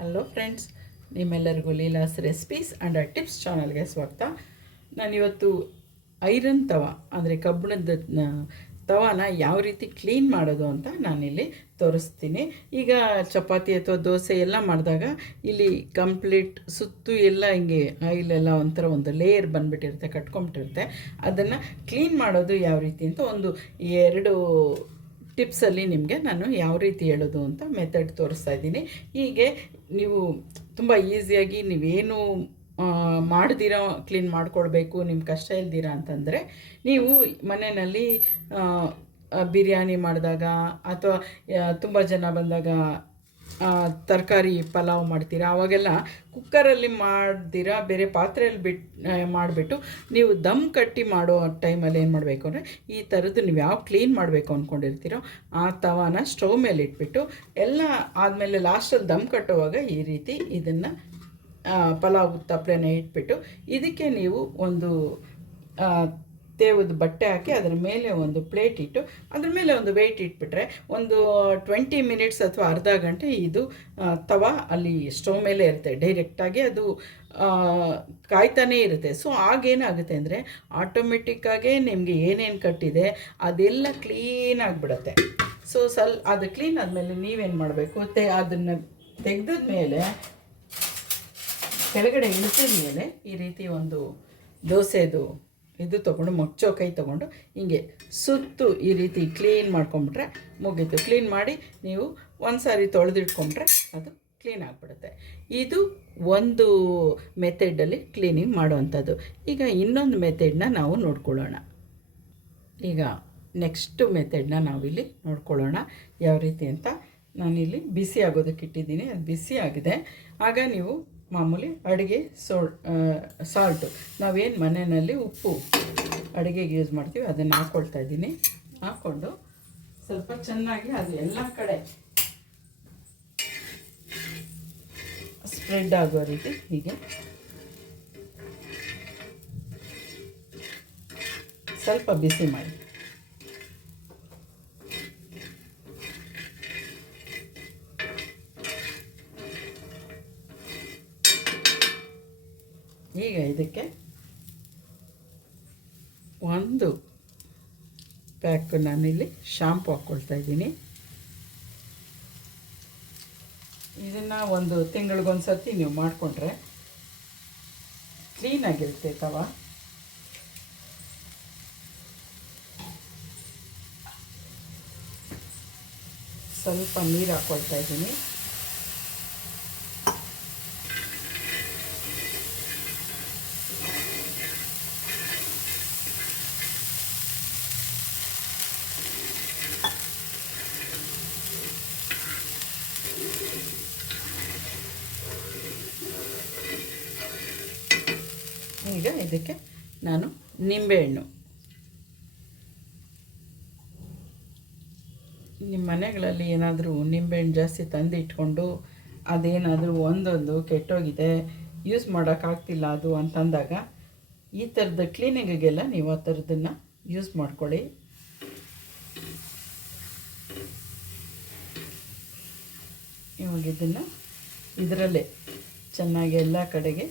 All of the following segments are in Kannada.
ಹಲೋ ಫ್ರೆಂಡ್ಸ್, ನಿಮ್ಮೆಲ್ಲರಿಗೂ ಲೀಲಾಸ್ ರೆಸಿಪೀಸ್ ಆ್ಯಂಡ್ ಟಿಪ್ಸ್ ಚಾನಲ್ಗೆ ಸ್ವಾಗತ. ನಾನಿವತ್ತು ಐರನ್ ಅಂದರೆ ಕಬ್ಬಿಣದ ತವಾನ ಯಾವ ರೀತಿ ಕ್ಲೀನ್ ಮಾಡೋದು ಅಂತ ನಾನಿಲ್ಲಿ ತೋರಿಸ್ತೀನಿ. ಈಗ ಚಪಾತಿ ಅಥವಾ ದೋಸೆ ಎಲ್ಲ ಮಾಡಿದಾಗ ಇಲ್ಲಿ ಕಂಪ್ಲೀಟ್ ಸುತ್ತು ಎಲ್ಲ ಹಿಂಗೆ ಆಯಿಲೆಲ್ಲ ಒಂಥರ ಒಂದು ಲೇಯರ್ ಬಂದುಬಿಟ್ಟಿರುತ್ತೆ, ಕಟ್ಕೊಂಬಿಟ್ಟಿರುತ್ತೆ. ಅದನ್ನು ಕ್ಲೀನ್ ಮಾಡೋದು ಯಾವ ರೀತಿ ಅಂತ ಒಂದು 2 ಟಿಪ್ಸಲ್ಲಿ ನಿಮಗೆ ನಾನು ಯಾವ ರೀತಿ ಹೇಳೋದು ಅಂತ ಮೆಥಡ್ ತೋರಿಸ್ತಾ ಇದ್ದೀನಿ. ಹೀಗೆ ನೀವು ತುಂಬ ಈಸಿಯಾಗಿ ನೀವೇನು ಮಾಡ್ದಿರೋ ಕ್ಲೀನ್ ಮಾಡಿಕೊಡ್ಬೇಕು, ನಿಮ್ಮ ಕಷ್ಟ ಇಲ್ದಿರ ಅಂತಂದರೆ ನೀವು ಮನೆಯಲ್ಲಿ ಬಿರಿಯಾನಿ ಮಾಡಿದಾಗ ಅಥವಾ ತುಂಬ ಜನ ಬಂದಾಗ ತರಕಾರಿ ಪಲಾವ್ ಮಾಡ್ತೀರಾ, ಆವಾಗೆಲ್ಲ ಕುಕ್ಕರಲ್ಲಿ ಮಾಡ್ದಿರ ಬೇರೆ ಪಾತ್ರೆಯಲ್ಲಿ ಮಾಡಿಬಿಟ್ಟು ನೀವು ದಮ್ ಕಟ್ಟಿ ಮಾಡೋ ಟೈಮಲ್ಲಿ ಏನು ಮಾಡಬೇಕು ಅಂದರೆ ಈ ಥರದ್ದು ನೀವು ಯಾವ ಕ್ಲೀನ್ ಮಾಡಬೇಕು ಅಂದ್ಕೊಂಡಿರ್ತೀರೋ ಆ ತವಾನ ಸ್ಟವ್ ಮೇಲೆ ಇಟ್ಬಿಟ್ಟು ಎಲ್ಲ ಆದಮೇಲೆ ಲಾಸ್ಟಲ್ಲಿ ದಮ್ ಕಟ್ಟುವಾಗ ಈ ರೀತಿ ಇದನ್ನು ಪಲಾವ್ ತಪ್ಪಲೆನೇ ಇಟ್ಬಿಟ್ಟು ಇದಕ್ಕೆ ನೀವು ಒಂದು ತೇವದ ಬಟ್ಟೆ ಹಾಕಿ ಅದರ ಮೇಲೆ ಒಂದು ಪ್ಲೇಟ್ ಇಟ್ಟು ಅದ್ರ ಮೇಲೆ ಒಂದು ವೆಯ್ಟ್ ಇಟ್ಬಿಟ್ರೆ ಒಂದು 20 ಮಿನಿಟ್ಸ್ ಅಥವಾ ಅರ್ಧ ಗಂಟೆ ಇದು ತವಾ ಅಲ್ಲಿ ಸ್ಟವ್ ಮೇಲೆ ಇರುತ್ತೆ. ಡೈರೆಕ್ಟಾಗಿ ಅದು ಕಾಯ್ತಾನೇ ಇರುತ್ತೆ. ಸೊ ಆಗೇನಾಗುತ್ತೆ ಅಂದರೆ ಆಟೋಮೆಟಿಕ್ಕಾಗೇ ನಿಮಗೆ ಏನೇನು ಕಟ್ಟಿದೆ ಅದೆಲ್ಲ ಕ್ಲೀನ್ ಆಗಿಬಿಡುತ್ತೆ. ಸೊ ಅದು ಕ್ಲೀನ್ ಆದಮೇಲೆ ನೀವೇನು ಮಾಡಬೇಕು, ಅದನ್ನು ತೆಗೆದ ಮೇಲೆ ಕೆಳಗಡೆ ಇಳಿಸಿದ ಮೇಲೆ ಈ ರೀತಿ ಒಂದು ದೋಸೆದು ಇದು ತೊಗೊಂಡು ಮೊಚ್ಚೋ ಕೈ ತೊಗೊಂಡು ಹಿಂಗೆ ಸುತ್ತು ಈ ರೀತಿ ಕ್ಲೀನ್ ಮಾಡ್ಕೊಂಬಿಟ್ರೆ ಮುಗೀತು. ಕ್ಲೀನ್ ಮಾಡಿ ನೀವು ಒಂದು ಸಾರಿ ತೊಳೆದಿಟ್ಕೊಂಡ್ರೆ ಅದು ಕ್ಲೀನ್ ಆಗಿಬಿಡುತ್ತೆ. ಇದು ಒಂದು ಮೆಥಡಲ್ಲಿ ಕ್ಲೀನಿಂಗ್ ಮಾಡೋವಂಥದ್ದು. ಈಗ ಇನ್ನೊಂದು ಮೆಥಡನ್ನ ನಾವು ನೋಡ್ಕೊಳ್ಳೋಣ. ಈಗ ನೆಕ್ಸ್ಟ್ ಮೆಥಡನ್ನ ನಾವಿಲ್ಲಿ ನೋಡ್ಕೊಳ್ಳೋಣ ಯಾವ ರೀತಿ ಅಂತ. ನಾನಿಲ್ಲಿ ಬಿಸಿ ಆಗೋದಕ್ಕೆ ಇಟ್ಟಿದ್ದೀನಿ, ಅದು ಬಿಸಿ ಆಗಿದೆ. ಆಗ ನೀವು ಮಾಮೂಲಿ ಅಡುಗೆ ಸಾಲ್ಟು, ನಾವೇನು ಮನೆಯಲ್ಲಿ ಉಪ್ಪು ಅಡುಗೆಗೆ ಯೂಸ್ ಮಾಡ್ತೀವಿ ಅದನ್ನು ಹಾಕ್ಕೊಳ್ತಾ ಇದ್ದೀನಿ. ಹಾಕ್ಕೊಂಡು ಸ್ವಲ್ಪ ಚೆನ್ನಾಗಿ ಅದು ಎಲ್ಲ ಕಡೆ ಸ್ಪ್ರೆಡ್ ಆಗೋ ರೀತಿ ಹೀಗೆ ಸ್ವಲ್ಪ ಬಿಸಿ ಮಾಡಿ. ಈಗ ಇದಕ್ಕೆ ಒಂದು ಪ್ಯಾಕ್ ನಾನಿಲ್ಲಿ ಶಾಂಪು ಹಾಕ್ಕೊಳ್ತಾ ಇದ್ದೀನಿ. ಇದನ್ನು ಒಂದು ತಿಂಗಳಿಗೊಂದು ಸರ್ತಿ ನೀವು ಮಾಡಿಕೊಂಡ್ರೆ ಕ್ಲೀನಾಗಿರುತ್ತೆ ತವಾ. ಸ್ವಲ್ಪ ನೀರು ಹಾಕ್ಕೊಳ್ತಾ ಇದ್ದೀನಿ. ಈಗ ಇದಕ್ಕೆ ನಾನು ನಿಂಬೆಹಣ್ಣು, ನಿಮ್ಮ ಮನೆಗಳಲ್ಲಿ ಏನಾದರೂ ನಿಂಬೆಹಣ್ಣು ಜಾಸ್ತಿ ತಂದು ಇಟ್ಕೊಂಡು ಅದೇನಾದರೂ ಒಂದೊಂದು ಕೆಟ್ಟೋಗಿದೆ, ಯೂಸ್ ಮಾಡೋಕ್ಕಾಗ್ತಿಲ್ಲ ಅದು ಅಂತಂದಾಗ ಈ ಥರದ ಕ್ಲೀನಿಂಗಿಗೆಲ್ಲ ನೀವು ಆ ಥರದನ್ನು ಯೂಸ್ ಮಾಡ್ಕೊಳ್ಳಿ. ಇವಾಗ ಇದನ್ನು ಇದರಲ್ಲೇ ಚೆನ್ನಾಗಿ ಎಲ್ಲ ಕಡೆಗೆ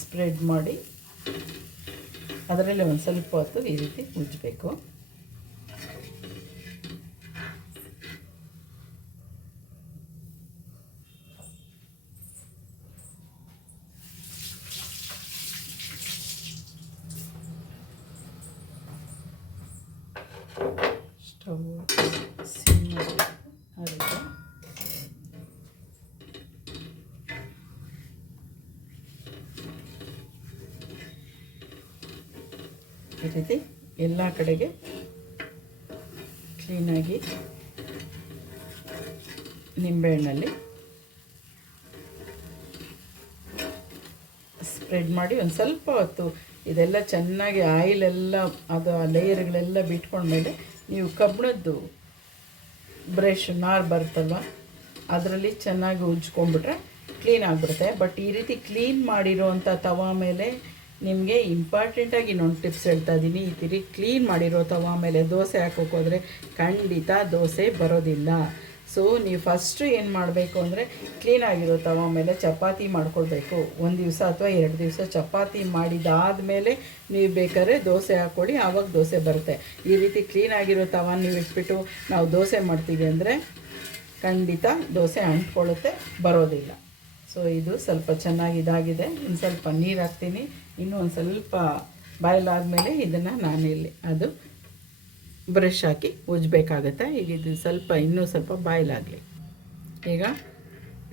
ಸ್ಪ್ರೆಡ್ ಮಾಡಿ ಅದರಲ್ಲೇ ಒಂದು ಸ್ವಲ್ಪ ಹೊತ್ತು ಈ ರೀತಿ ಉಜ್ಜಬೇಕು. ಸ್ಟವ್ ಸಿಮ್ ಅದಕ್ಕೆ ಈ ರೀತಿ ಎಲ್ಲ ಕಡೆಗೆ ಕ್ಲೀನಾಗಿ ನಿಂಬೆಹಣ್ಣಲ್ಲಿ ಸ್ಪ್ರೆಡ್ ಮಾಡಿ ಒಂದು ಸ್ವಲ್ಪ ಹೊತ್ತು ಇದೆಲ್ಲ ಚೆನ್ನಾಗಿ ಆಯಿಲೆಲ್ಲ ಅದು ಆ ಲೇಯರ್ಗಳೆಲ್ಲ ಬಿಟ್ಕೊಂಡ್ಮೇಲೆ ನೀವು ಕಬ್ಬಿಣದ್ದು ಬ್ರಷ್ ನಾರು ಬರುತ್ತಲ್ವ ಅದರಲ್ಲಿ ಚೆನ್ನಾಗಿ ಉಜ್ಕೊಂಡ್ಬಿಟ್ರೆ ಕ್ಲೀನ್ ಆಗಿಬಿಡುತ್ತೆ. ಬಟ್ ಈ ರೀತಿ ಕ್ಲೀನ್ ಮಾಡಿರೋವಂಥ ತವಾ ಮೇಲೆ ನಿಮಗೆ ಇಂಪಾರ್ಟೆಂಟಾಗಿ ಇನ್ನೊಂದು ಟಿಪ್ಸ್ ಹೇಳ್ತಾ ಇದ್ದೀನಿ. ಈ ರೀತಿ ಕ್ಲೀನ್ ಮಾಡಿರೋ ತವಾ ಮೇಲೆ ದೋಸೆ ಹಾಕೋಕ್ಕೋದ್ರೆ ಖಂಡಿತ ದೋಸೆ ಬರೋದಿಲ್ಲ. ಸೊ ನೀವು ಫಸ್ಟು ಏನು ಮಾಡಬೇಕು ಅಂದರೆ ಕ್ಲೀನಾಗಿರೋ ತವ ಮೇಲೆ ಚಪಾತಿ ಮಾಡ್ಕೊಳ್ಬೇಕು. ಒಂದು ದಿವಸ ಅಥವಾ 2 ದಿವಸ ಚಪಾತಿ ಮಾಡಿದಾದಮೇಲೆ ನೀವು ಬೇಕಾದ್ರೆ ದೋಸೆ ಹಾಕ್ಕೊಳ್ಳಿ, ಆವಾಗ ದೋಸೆ ಬರುತ್ತೆ. ಈ ರೀತಿ ಕ್ಲೀನಾಗಿರೋ ತವ ನೀವು ಇಟ್ಬಿಟ್ಟು ನಾವು ದೋಸೆ ಮಾಡ್ತೀವಿ ಅಂದರೆ ಖಂಡಿತ ದೋಸೆ ಅಂಟ್ಕೊಳ್ಳುತ್ತೆ, ಬರೋದಿಲ್ಲ. ಸೊ ಇದು ಸ್ವಲ್ಪ ಚೆನ್ನಾಗಿ ಇದಾಗಿದೆ. ಇನ್ನು ಸ್ವಲ್ಪ ನೀರು ಹಾಕ್ತೀನಿ. ಇನ್ನೂ ಒಂದು ಸ್ವಲ್ಪ ಬಾಯ್ಲ್ ಆದಮೇಲೆ ಇದನ್ನು ನಾನಿಲ್ಲಿ ಅದು ಬ್ರಷ್ ಹಾಕಿ ಉಜ್ಜಬೇಕಾಗತ್ತೆ. ಈಗ ಇದು ಸ್ವಲ್ಪ ಇನ್ನೂ ಸ್ವಲ್ಪ ಬಾಯ್ಲ್ ಆಗಲಿ. ಈಗ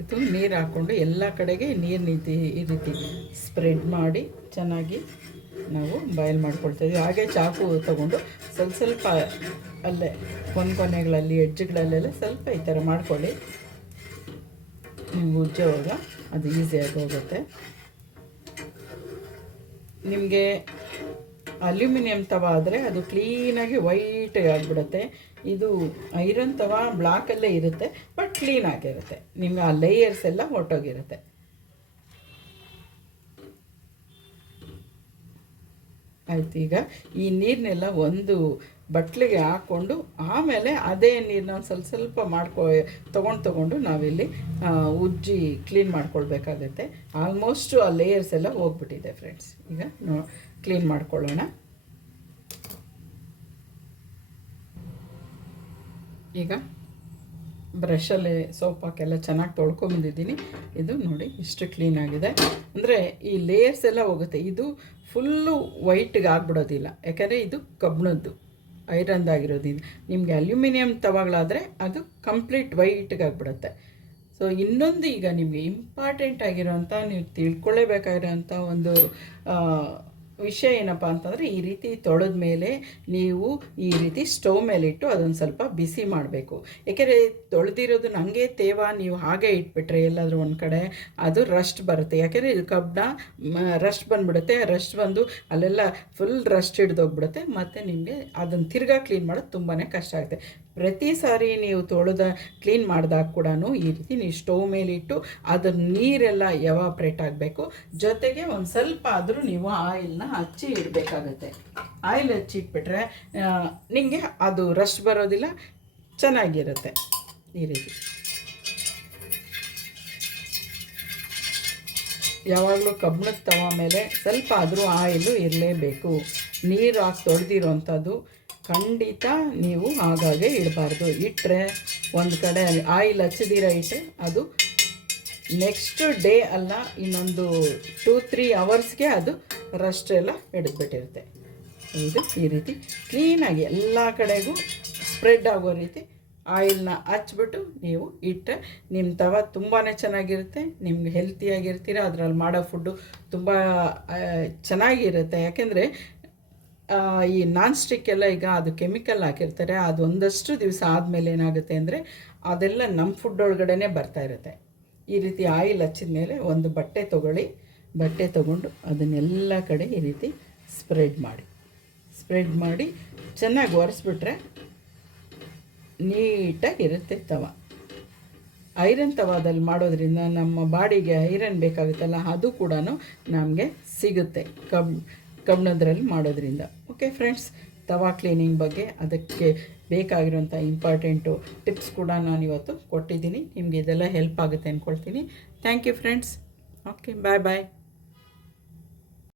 ಇದು ನೀರು ಹಾಕ್ಕೊಂಡು ಎಲ್ಲ ಕಡೆಗೆ ನೀರು ಈ ರೀತಿ ಸ್ಪ್ರೆಡ್ ಮಾಡಿ ಚೆನ್ನಾಗಿ ನಾವು ಬಾಯ್ಲ್ ಮಾಡ್ಕೊಳ್ತಾಯಿದ್ವಿ. ಹಾಗೆ ಚಾಕು ತೊಗೊಂಡು ಸ್ವಲ್ಪ ಅಲ್ಲೇ ಕೊನೆಗಳಲ್ಲಿ ಎಡ್ಜ್ಗಳಲ್ಲೆಲ್ಲ ಸ್ವಲ್ಪ ಈ ಥರ ಮಾಡ್ಕೊಳ್ಳಿ. ನಿಮ್ಗೆ ಉಜ್ಜೋವಾಗ ಅದು ಈಸಿಯಾಗಿ ಹೋಗುತ್ತೆ. ನಿಮಗೆ ಅಲ್ಯೂಮಿನಿಯಂ ತವ ಆದರೆ ಅದು ಕ್ಲೀನಾಗಿ ವೈಟಾಗಿ ಆಗಿಬಿಡುತ್ತೆ. ಇದು ಐರನ್ ತವ ಬ್ಲಾಕಲ್ಲೇ ಇರುತ್ತೆ, ಬಟ್ ಕ್ಲೀನಾಗಿರುತ್ತೆ. ನಿಮಗೆ ಆ ಲೇಯರ್ಸ್ ಎಲ್ಲ ಹೊರಟೋಗಿರುತ್ತೆ. ಆಯ್ತು. ಈಗ ಈ ನೀರನ್ನೆಲ್ಲ ಒಂದು ಬಟ್ಲಿಗೆ ಹಾಕ್ಕೊಂಡು ಆಮೇಲೆ ಅದೇ ನೀರನ್ನ ಒಂದು ಸ್ವಲ್ಪ ತೊಗೊಂಡು ನಾವಿಲ್ಲಿ ಉಜ್ಜಿ ಕ್ಲೀನ್ ಮಾಡ್ಕೊಳ್ಬೇಕಾಗತ್ತೆ. ಆಲ್ಮೋಸ್ಟು ಆ ಲೇಯರ್ಸ್ ಎಲ್ಲ ಹೋಗ್ಬಿಟ್ಟಿದೆ ಫ್ರೆಂಡ್ಸ್. ಈಗ ಕ್ಲೀನ್ ಮಾಡ್ಕೊಳ್ಳೋಣ. ಈಗ ಬ್ರಷಲ್ಲಿ ಸೋಪ್ ಹಾಕೆಲ್ಲ ಚೆನ್ನಾಗಿ ತೊಳ್ಕೊಂಬಂದಿದ್ದೀನಿ. ಇದು ನೋಡಿ ಇಷ್ಟು ಕ್ಲೀನಾಗಿದೆ. ಅಂದರೆ ಈ ಲೇಯರ್ಸ್ ಎಲ್ಲ ಹೋಗುತ್ತೆ. ಇದು ಫುಲ್ಲು ವೈಟ್ಗೆ ಆಗಿಬಿಡೋದಿಲ್ಲ, ಯಾಕಂದರೆ ಇದು ಕಬ್ಬಿಣದ್ದು ಐರನ್ದಾಗಿರೋದ್ರಿಂದ. ನಿಮಗೆ ಅಲ್ಯೂಮಿನಿಯಂ ತವಾಗಳಾದರೆ ಅದು ಕಂಪ್ಲೀಟ್ ವೈಟ್ಗೆ ಆಗಿಬಿಡುತ್ತೆ. ಸೊ ಇನ್ನೊಂದು ಈಗ ನಿಮಗೆ ಇಂಪಾರ್ಟೆಂಟ್ ಆಗಿರೋಂಥ ನೀವು ತಿಳ್ಕೊಳ್ಳೇಬೇಕಾಗಿರೋಂಥ ಒಂದು ವಿಷಯ ಏನಪ್ಪ ಅಂತಂದರೆ, ಈ ರೀತಿ ತೊಳೆದ ಮೇಲೆ ನೀವು ಈ ರೀತಿ ಸ್ಟವ್ ಮೇಲಿಟ್ಟು ಅದನ್ನು ಸ್ವಲ್ಪ ಬಿಸಿ ಮಾಡಬೇಕು. ಏಕೆಂದರೆ ತೊಳೆದಿರೋದನ್ನ ಹಂಗೆ ತೇವ ನೀವು ಹಾಗೆ ಇಟ್ಬಿಟ್ರೆ ಎಲ್ಲಾದರೂ ಒಂದು ಕಡೆ ಅದು ರಸ್ಟ್ ಬರುತ್ತೆ. ಯಾಕೆಂದರೆ ಇದು ಕಬ್ಬಣ ರಸ್ಟ್ ಬಂದುಬಿಡುತ್ತೆ. ರಸ್ಟ್ ಬಂದು ಅಲ್ಲೆಲ್ಲ ಫುಲ್ ರಸ್ಟ್ ಹಿಡ್ದೋಗ್ಬಿಡುತ್ತೆ. ಮತ್ತು ನಿಮಗೆ ಅದನ್ನು ತಿರ್ಗಾ ಕ್ಲೀನ್ ಮಾಡೋದು ತುಂಬಾ ಕಷ್ಟ ಆಗುತ್ತೆ. ಪ್ರತಿ ಸಾರಿ ನೀವು ಕ್ಲೀನ್ ಮಾಡಿದಾಗ ಕೂಡ ಈ ರೀತಿ ನೀವು ಸ್ಟವ್ ಮೇಲಿಟ್ಟು ಅದರ ನೀರೆಲ್ಲ ಎವಾಪ್ರೇಟ್ ಆಗಬೇಕು. ಜೊತೆಗೆ ಒಂದು ಸ್ವಲ್ಪ ಆದರೂ ನೀವು ಆಯಿಲ್ನ ಹಚ್ಚಿ ಇಡಬೇಕಾಗತ್ತೆ. ಆಯಿಲ್ ಹಚ್ಚಿ ಇಟ್ಬಿಟ್ರೆ ನಿಮಗೆ ಅದು ರಸ್ಟ್ ಬರೋದಿಲ್ಲ, ಚೆನ್ನಾಗಿರುತ್ತೆ. ಈ ರೀತಿ ಯಾವಾಗಲೂ ಕಬ್ಬಿಣದ ತವ ಮೇಲೆ ಸ್ವಲ್ಪ ಆದರೂ ಆಯಿಲು ಇರಲೇಬೇಕು. ನೀರು ಹಾಕಿ ತೊಳೆದಿರೋವಂಥದ್ದು ಖಂಡಿತ ನೀವು ಹಾಗಾಗಿ ಇಡಬಾರ್ದು. ಇಟ್ಟರೆ ಒಂದು ಕಡೆ ಆಯಿಲ್ ಹಚ್ಚದಿರ ಇಟ್ಟರೆ ಅದು ನೆಕ್ಸ್ಟ್ ಡೇ ಅಲ್ಲ, ಇನ್ನೊಂದು 2-3 ಅವರ್ಸ್ಗೆ ಅದು ರಸ್ಟ್ ಎಲ್ಲ ಹಿಡಿದ್ಬಿಟ್ಟಿರುತ್ತೆ. ಇದು ಈ ರೀತಿ ಕ್ಲೀನಾಗಿ ಎಲ್ಲ ಕಡೆಗೂ ಸ್ಪ್ರೆಡ್ ಆಗೋ ರೀತಿ ಆಯಿಲ್ನ ಹಚ್ಬಿಟ್ಟು ನೀವು ಇಟ್ಟರೆ ನಿಮ್ಮ ತವ ತುಂಬಾ ಚೆನ್ನಾಗಿರುತ್ತೆ. ನಿಮ್ಗೆ ಹೆಲ್ತಿಯಾಗಿರ್ತೀರ. ಅದರಲ್ಲಿ ಮಾಡೋ ಫುಡ್ಡು ತುಂಬ ಚೆನ್ನಾಗಿರುತ್ತೆ. ಯಾಕೆಂದರೆ ಈ ನಾನ್ ಸ್ಟಿಕ್ ಎಲ್ಲ ಈಗ ಅದು ಕೆಮಿಕಲ್ ಹಾಕಿರ್ತಾರೆ. ಅದು ಒಂದಷ್ಟು ದಿವಸ ಆದಮೇಲೆ ಏನಾಗುತ್ತೆ ಅಂದರೆ ಅದೆಲ್ಲ ನಮ್ಮ ಫುಡ್ ಒಳಗಡೆ ಬರ್ತಾ ಇರುತ್ತೆ. ಈ ರೀತಿ ಆಯಿಲ್ ಹಚ್ಚಿದ ಮೇಲೆ ಒಂದು ಬಟ್ಟೆ ತೊಗೊಂಡು ಅದನ್ನೆಲ್ಲ ಕಡೆ ಈ ರೀತಿ ಸ್ಪ್ರೆಡ್ ಮಾಡಿ ಚೆನ್ನಾಗಿ ಒರೆಸ್ಬಿಟ್ರೆ ನೀಟಾಗಿರುತ್ತೆ ತವ. ಐರನ್ ತವಾದಲ್ಲಿ ಮಾಡೋದ್ರಿಂದ ನಮ್ಮ ಬಾಡಿಗೆ ಐರನ್ ಬೇಕಾಗುತ್ತಲ್ಲ, ಅದು ಕೂಡ ನಮಗೆ ಸಿಗುತ್ತೆ ಕಬ್ಬಿಣದ್ರಲ್ಲಿ ಮಾಡೋದ್ರಿಂದ. ಓಕೆ ಫ್ರೆಂಡ್ಸ್, ತವಾ ಕ್ಲೀನಿಂಗ್ ಬಗ್ಗೆ ಅದಕ್ಕೆ ಬೇಕಾಗಿರೋಂಥ ಇಂಪಾರ್ಟೆಂಟು ಟಿಪ್ಸ್ ಕೂಡ ನಾನಿವತ್ತು ಕೊಟ್ಟಿದ್ದೀನಿ. ನಿಮಗೆ ಇದೆಲ್ಲ ಹೆಲ್ಪ್ ಆಗುತ್ತೆ ಅಂದ್ಕೊಳ್ತೀನಿ. Thank you friends. Okay, bye.